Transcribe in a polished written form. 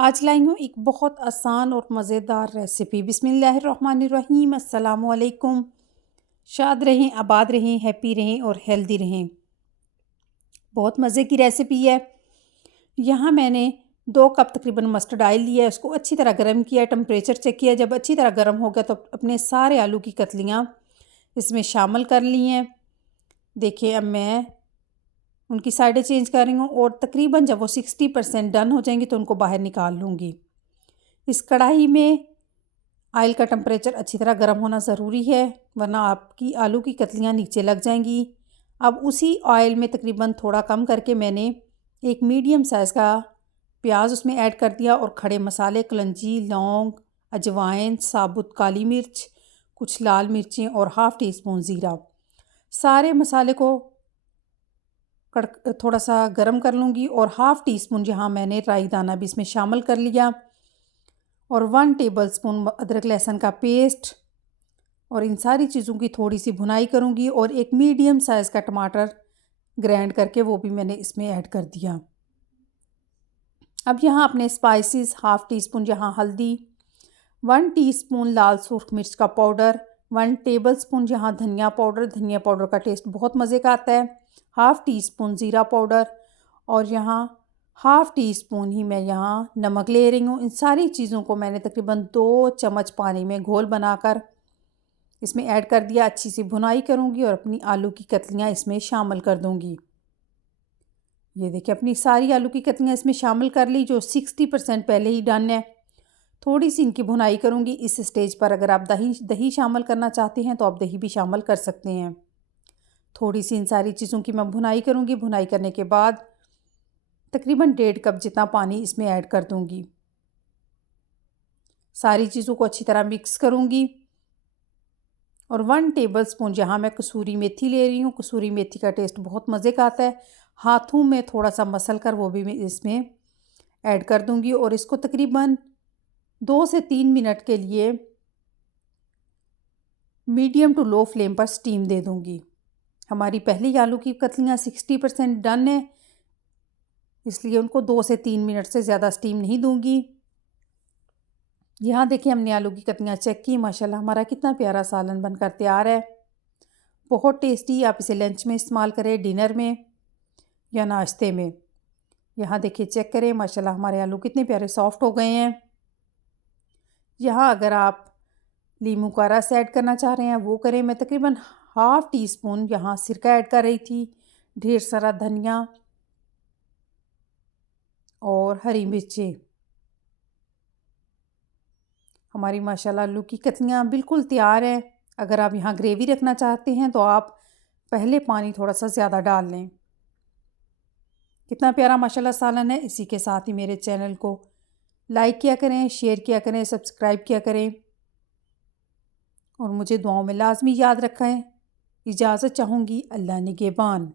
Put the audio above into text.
आज लाई हूँ एक बहुत आसान और मज़ेदार रेसिपी। बिस्मिल्लाहिर्रहमानिर्रहीम। अस्सलामु अलैकुम। शाद रहें, आबाद रहें, हैप्पी रहें और हेल्दी रहें। बहुत मज़े की रेसिपी है। यहाँ मैंने 2 कप तकरीबन मस्टर्ड ऑयल लिया है, उसको अच्छी तरह गर्म किया, टेम्परेचर चेक किया। जब अच्छी तरह गर्म हो गया तो अपने सारे आलू की कतलियाँ इसमें शामिल कर ली हैं। देखिए अब मैं उनकी साइडें चेंज कर रही हूँ और तकरीबन जब वो 60% डन हो जाएंगी तो उनको बाहर निकाल लूँगी। इस कढ़ाई में ऑयल का टेम्परेचर अच्छी तरह गर्म होना ज़रूरी है, वरना आपकी आलू की कतलियाँ नीचे लग जाएंगी। अब उसी ऑयल में तकरीबन थोड़ा कम करके मैंने एक मीडियम साइज़ का प्याज उसमें ऐड कर दिया और खड़े मसाले कलंजी, लौंग, अजवाइन, साबुत काली मिर्च, कुछ लाल मिर्चें और हाफ़ टी स्पून ज़ीरा। सारे मसाले को थोड़ा सा गर्म कर लूँगी और हाफ़ टी स्पून यहाँ मैंने राई दाना भी इसमें शामिल कर लिया और 1 टेबलस्पून अदरक लहसुन का पेस्ट। और इन सारी चीज़ों की थोड़ी सी भुनाई करूँगी और एक मीडियम साइज़ का टमाटर ग्राइंड करके वो भी मैंने इसमें ऐड कर दिया। अब यहाँ अपने स्पाइसेस हाफ़ टी स्पून यहाँ हल्दी, 1 टीस्पून लाल सुर्ख मिर्च का पाउडर, 1 टेबलस्पून यहाँ धनिया पाउडर का टेस्ट बहुत मज़े का आता है, हाफ़ टी स्पून ज़ीरा पाउडर और यहाँ हाफ़ टी स्पून ही मैं यहाँ नमक ले रही हूँ। इन सारी चीज़ों को मैंने तकरीबन 2 चम्मच पानी में घोल बनाकर इसमें ऐड कर दिया। अच्छी सी भुनाई करूँगी और अपनी आलू की कतलियाँ इसमें शामिल कर दूँगी। ये देखिए अपनी सारी आलू की कतलियाँ इसमें शामिल कर ली, जो 60% पहले ही डन है। थोड़ी सी इनकी भुनाई करूँगी। इस स्टेज पर अगर आप दही शामिल करना चाहते हैं तो आप दही भी शामिल कर सकते हैं। थोड़ी सी इन सारी चीज़ों की मैं भुनाई करूँगी। भुनाई करने के बाद तकरीबन 1.5 कप जितना पानी इसमें ऐड कर दूँगी। सारी चीज़ों को अच्छी तरह मिक्स करूँगी और 1 टेबलस्पून यहाँ मैं कसूरी मेथी ले रही हूँ। कसूरी मेथी का टेस्ट बहुत मज़े का आता है। हाथों में थोड़ा सा मसल कर वो भी मैं इसमें ऐड कर दूँगी और इसको तकरीबन 2 से 3 मिनट के लिए मीडियम टू लो फ्लेम पर स्टीम दे दूँगी। हमारी पहली आलू की कतलियाँ 60% डन है, इसलिए उनको 2 से 3 मिनट से ज़्यादा स्टीम नहीं दूँगी। यहाँ देखिए हमने आलू की कतलियाँ चेक की, माशाल्लाह हमारा कितना प्यारा सालन बनकर तैयार है। बहुत टेस्टी। आप इसे लंच में इस्तेमाल करें, डिनर में या नाश्ते में। यहाँ देखिए चेक करें, माशाल्लाह हमारे आलू कितने प्यारे सॉफ्ट हो गए हैं। यहाँ अगर आप लीमू का रस ऐड करना चाह रहे हैं वो करें। मैं तकरीबन हाफ़ टी स्पून यहाँ सिरका ऐड कर रही थी, ढेर सारा धनिया और हरी मिर्चें। हमारी माशाल्लाह आलू की कतलियाँ बिल्कुल तैयार हैं। अगर आप यहाँ ग्रेवी रखना चाहते हैं तो आप पहले पानी थोड़ा सा ज़्यादा डाल लें। कितना प्यारा माशाल्लाह सालन है। इसी के साथ ही मेरे चैनल को लाइक किया करें, शेयर किया करें, सब्सक्राइब किया करें और मुझे दुआओं में लाजमी याद रखें। इजाज़त चाहूँगी। अल्लाह निगहबान।